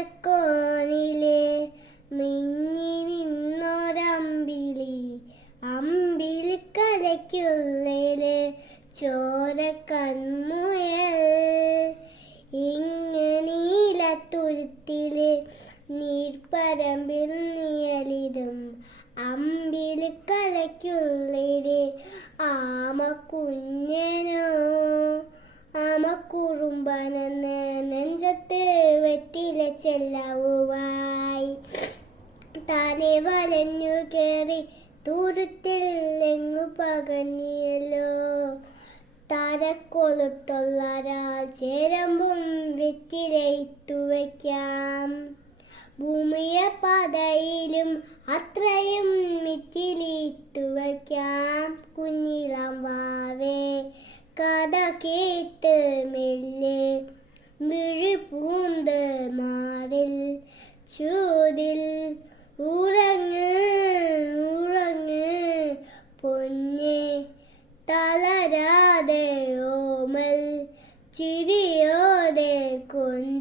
വാനക്കോണിലെ മിന്നി നിന്നൊരമ്പിളി അമ്പിളിക്കരയ്ക്കുള്ളില് ചോരക്കൺമുയൽ നീലത്തുരുത്തില് നീർപ്പരമ്പിൽ നിഴലിടും അമ്പിളിക്കരയ്ക്കുള്ളില് ആമക്കുഞ്ഞനോ ആമക്കുറുമ്പനെന്ന് നെഞ്ചത്ത് വെറ്റില ചെല്ലവുമായി താനെ വലഞ്ഞു കയറി ദൂരത്തിൽ എങ്ങു പകർന്നിയല്ലോ താരക്കൊളുത്തുള്ള ചേരമ്പും വെറ്റിലയിട്ടു വയ്ക്കാം ഭൂമിയെ പാതയിലും അത്രയും വെറ്റിലിട്ടു വയ്ക്കാം കുഞ്ഞിളം വാവേ കഥ കേട്ട് മെല്ലെ മിഴി പൂണ്ട് മാറിൽ ചൂതിൽ ഉറങ്ങ് ഉറങ്ങ് പൊന്നെ തളരാതെ ഓമൽ ചിരിയോടെ കൊന്ന്